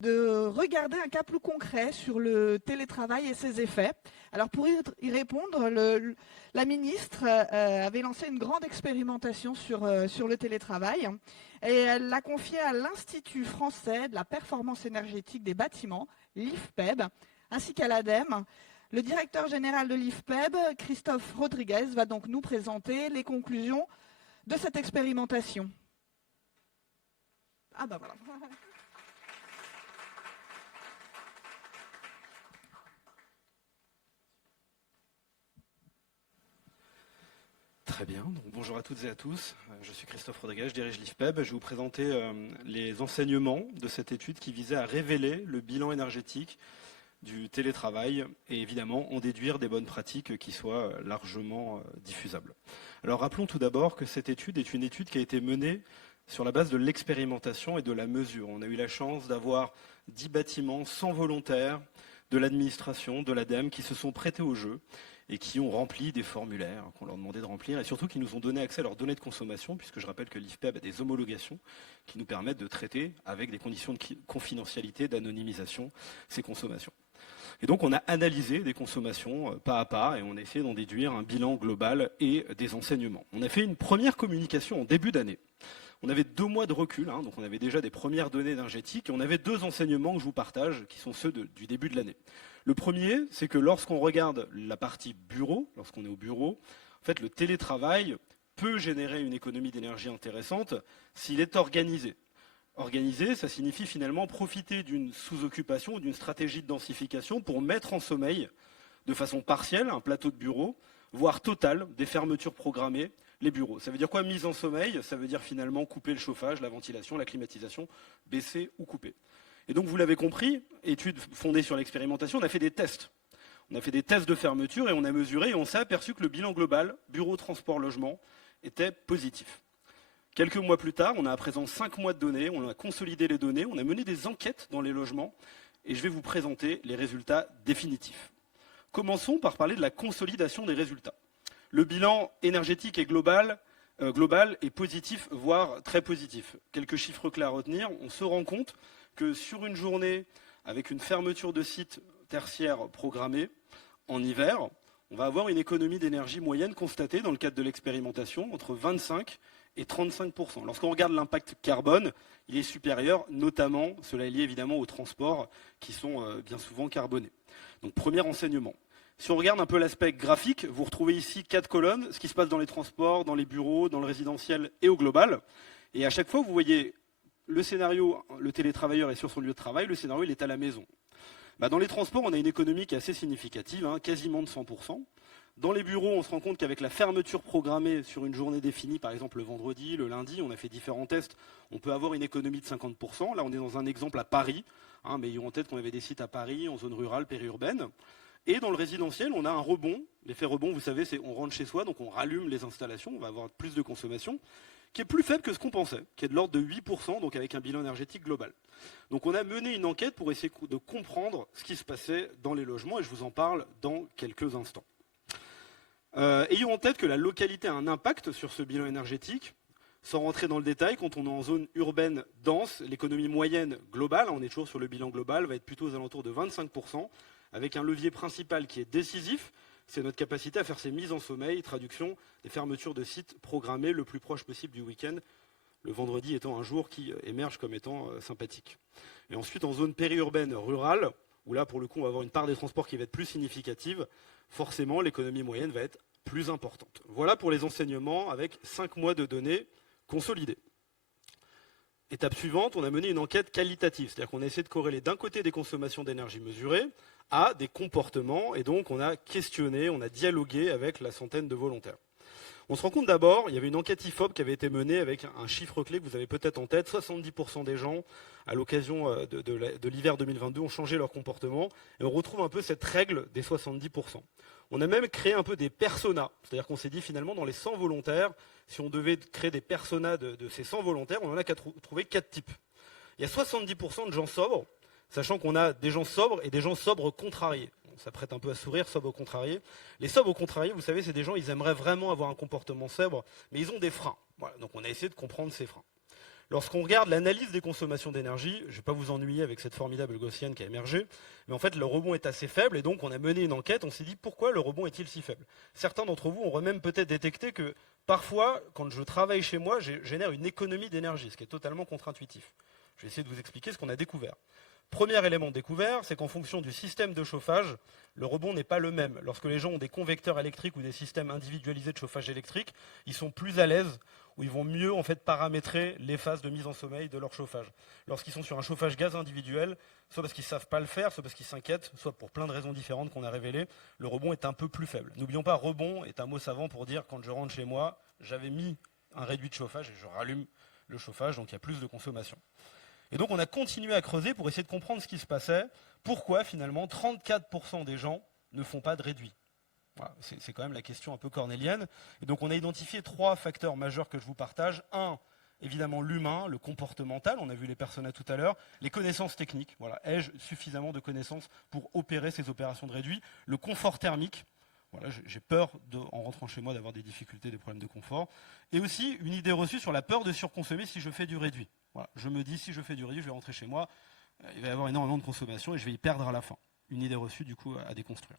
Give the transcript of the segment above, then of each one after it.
de regarder un cas plus concret sur le télétravail et ses effets. Alors pour y répondre, la ministre avait lancé une grande expérimentation sur le télétravail et elle l'a confiée à l'Institut français de la performance énergétique des bâtiments, l'IFPEB, ainsi qu'à l'ADEME. Le directeur général de l'IFPEB, Christophe Rodriguez, va donc nous présenter les conclusions de cette expérimentation. Ah ben voilà. Très bien, donc bonjour à toutes et à tous. Je suis Christophe Rodriguez, je dirige l'IFPEB. Je vais vous présenter les enseignements de cette étude qui visait à révéler le bilan énergétique du télétravail et évidemment en déduire des bonnes pratiques qui soient largement diffusables. Alors rappelons tout d'abord que cette étude est une étude qui a été menée sur la base de l'expérimentation et de la mesure. On a eu la chance d'avoir 10 bâtiments sans volontaires de l'administration, de l'ADEME, qui se sont prêtés au jeu et qui ont rempli des formulaires qu'on leur demandait de remplir, et surtout qui nous ont donné accès à leurs données de consommation, puisque je rappelle que l'IFPEB a des homologations qui nous permettent de traiter, avec des conditions de confidentialité, d'anonymisation, ces consommations. Et donc on a analysé des consommations pas à pas, et on a essayé d'en déduire un bilan global et des enseignements. On a fait une première communication en début d'année. On avait 2 mois de recul, donc on avait déjà des premières données énergétiques, et on avait 2 enseignements que je vous partage, qui sont ceux du début de l'année. Le premier, c'est que lorsqu'on regarde la partie bureau, lorsqu'on est au bureau, en fait, le télétravail peut générer une économie d'énergie intéressante s'il est organisé. Organisé, ça signifie finalement profiter d'une sous-occupation ou d'une stratégie de densification pour mettre en sommeil, de façon partielle, un plateau de bureau, voire totale, des fermetures programmées, les bureaux. Ça veut dire quoi, mise en sommeil? Ça veut dire finalement couper le chauffage, la ventilation, la climatisation, baisser ou couper. Et donc, vous l'avez compris, étude fondée sur l'expérimentation, on a fait des tests. On a fait des tests de fermeture et on a mesuré et on s'est aperçu que le bilan global, bureau, transport, logement, était positif. Quelques mois plus tard, on a à présent 5 mois de données, on a consolidé les données, on a mené des enquêtes dans les logements et je vais vous présenter les résultats définitifs. Commençons par parler de la consolidation des résultats. Le bilan énergétique est global est positif, voire très positif. Quelques chiffres clés à retenir. On se rend compte que sur une journée avec une fermeture de site tertiaire programmée en hiver, on va avoir une économie d'énergie moyenne constatée dans le cadre de l'expérimentation entre 25 et 35%. Lorsqu'on regarde l'impact carbone, il est supérieur, notamment, cela est lié évidemment aux transports qui sont bien souvent carbonés. Donc premier enseignement. Si on regarde un peu l'aspect graphique, vous retrouvez ici 4 colonnes, ce qui se passe dans les transports, dans les bureaux, dans le résidentiel et au global. Et à chaque fois, vous voyez le scénario, le télétravailleur est sur son lieu de travail, le scénario, il est à la maison. Dans les transports, on a une économie qui est assez significative, quasiment de 100%. Dans les bureaux, on se rend compte qu'avec la fermeture programmée sur une journée définie, par exemple le vendredi, le lundi, on a fait différents tests, on peut avoir une économie de 50%. Là, on est dans un exemple à Paris, mais ayons en tête qu'on avait des sites à Paris, en zone rurale, périurbaine. Et dans le résidentiel, on a un rebond. L'effet rebond, vous savez, c'est on rentre chez soi, donc on rallume les installations, on va avoir plus de consommation, qui est plus faible que ce qu'on pensait, qui est de l'ordre de 8%, donc avec un bilan énergétique global. Donc on a mené une enquête pour essayer de comprendre ce qui se passait dans les logements, et je vous en parle dans quelques instants. Ayons en tête que la localité a un impact sur ce bilan énergétique. Sans rentrer dans le détail, quand on est en zone urbaine dense, l'économie moyenne globale, on est toujours sur le bilan global, va être plutôt aux alentours de 25%, avec un levier principal qui est décisif, c'est notre capacité à faire ces mises en sommeil, traduction des fermetures de sites programmées le plus proche possible du week-end, le vendredi étant un jour qui émerge comme étant sympathique. Et ensuite, en zone périurbaine rurale, où là, pour le coup, on va avoir une part des transports qui va être plus significative, forcément, l'économie moyenne va être plus importante. Voilà pour les enseignements avec 5 mois de données consolidées. Étape suivante, on a mené une enquête qualitative, c'est-à-dire qu'on a essayé de corréler d'un côté des consommations d'énergie mesurées à des comportements, et donc on a questionné, on a dialogué avec la centaine de volontaires. On se rend compte d'abord, il y avait une enquête IFOP qui avait été menée avec un chiffre clé que vous avez peut-être en tête, 70% des gens, à l'occasion de l'hiver 2022, ont changé leur comportement, et on retrouve un peu cette règle des 70%. On a même créé un peu des personas, c'est-à-dire qu'on s'est dit finalement dans les 100 volontaires, si on devait créer des personas de ces 100 volontaires, on en a qu'à trouver 4 types. Il y a 70% de gens sobres, sachant qu'on a des gens sobres et des gens sobres contrariés. Ça prête un peu à sourire, sobres contrariés. Les sobres contrariés, vous savez, c'est des gens, ils aimeraient vraiment avoir un comportement sobre, mais ils ont des freins. Voilà, donc on a essayé de comprendre ces freins. Lorsqu'on regarde l'analyse des consommations d'énergie, je ne vais pas vous ennuyer avec cette formidable gaussienne qui a émergé, mais en fait le rebond est assez faible et donc on a mené une enquête, on s'est dit pourquoi le rebond est-il si faible. Certains d'entre vous auraient même peut-être détecté que parfois, quand je travaille chez moi, je génère une économie d'énergie, ce qui est totalement contre-intuitif. Je vais essayer de vous expliquer ce qu'on a découvert. Premier élément découvert, c'est qu'en fonction du système de chauffage, le rebond n'est pas le même. Lorsque les gens ont des convecteurs électriques ou des systèmes individualisés de chauffage électrique, ils sont plus à l'aise ou ils vont mieux en fait paramétrer les phases de mise en sommeil de leur chauffage. Lorsqu'ils sont sur un chauffage gaz individuel, soit parce qu'ils ne savent pas le faire, soit parce qu'ils s'inquiètent, soit pour plein de raisons différentes qu'on a révélées, le rebond est un peu plus faible. N'oublions pas, rebond est un mot savant pour dire quand je rentre chez moi, j'avais mis un réduit de chauffage et je rallume le chauffage, donc il y a plus de consommation. Et donc on a continué à creuser pour essayer de comprendre ce qui se passait, pourquoi finalement 34% des gens ne font pas de réduit. Voilà, c'est quand même la question un peu cornélienne. Et donc on a identifié 3 facteurs majeurs que je vous partage. Un, évidemment l'humain, le comportemental, on a vu les personas tout à l'heure, les connaissances techniques, voilà, ai-je suffisamment de connaissances pour opérer ces opérations de réduit, le confort thermique, voilà, j'ai peur, en rentrant chez moi, d'avoir des difficultés, des problèmes de confort. Et aussi, une idée reçue sur la peur de surconsommer si je fais du réduit. Voilà, je me dis, si je fais du réduit, je vais rentrer chez moi, il va y avoir énormément de consommation et je vais y perdre à la fin. Une idée reçue, du coup, à déconstruire.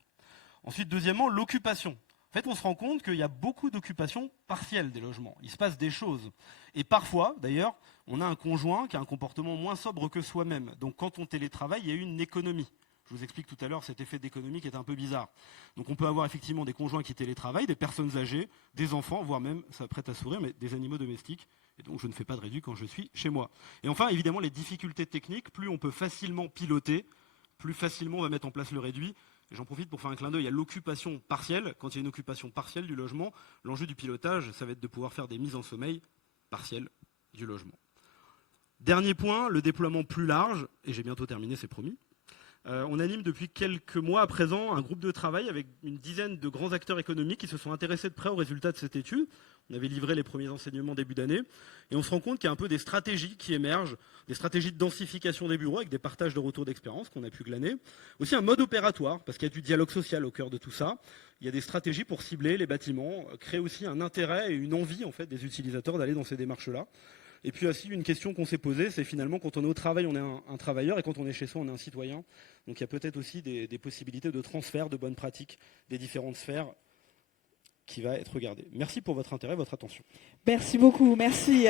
Ensuite, deuxièmement, l'occupation. En fait, on se rend compte qu'il y a beaucoup d'occupations partielles des logements. Il se passe des choses. Et parfois, d'ailleurs, on a un conjoint qui a un comportement moins sobre que soi-même. Donc, quand on télétravaille, il y a une économie. Je vous explique tout à l'heure cet effet d'économie qui est un peu bizarre. Donc on peut avoir effectivement des conjoints qui télétravaillent, des personnes âgées, des enfants, voire même, ça prête à sourire, mais des animaux domestiques. Et donc je ne fais pas de réduit quand je suis chez moi. Et enfin, évidemment, les difficultés techniques, plus on peut facilement piloter, plus facilement on va mettre en place le réduit. Et j'en profite pour faire un clin d'œil à l'occupation partielle. Quand il y a une occupation partielle du logement, l'enjeu du pilotage, ça va être de pouvoir faire des mises en sommeil partielles du logement. Dernier point, le déploiement plus large, et j'ai bientôt terminé, c'est promis. On anime depuis quelques mois à présent un groupe de travail avec une dizaine de grands acteurs économiques qui se sont intéressés de près aux résultats de cette étude. On avait livré les premiers enseignements début d'année et on se rend compte qu'il y a un peu des stratégies qui émergent, des stratégies de densification des bureaux avec des partages de retours d'expérience qu'on a pu glaner. Aussi un mode opératoire parce qu'il y a du dialogue social au cœur de tout ça. Il y a des stratégies pour cibler les bâtiments, créer aussi un intérêt et une envie en fait des utilisateurs d'aller dans ces démarches-là. Et puis aussi, une question qu'on s'est posée, c'est finalement quand on est au travail, on est un travailleur et quand on est chez soi, on est un citoyen. Donc il y a peut-être aussi des possibilités de transfert de bonnes pratiques des différentes sphères qui va être regardée. Merci pour votre intérêt, votre attention. Merci beaucoup, merci.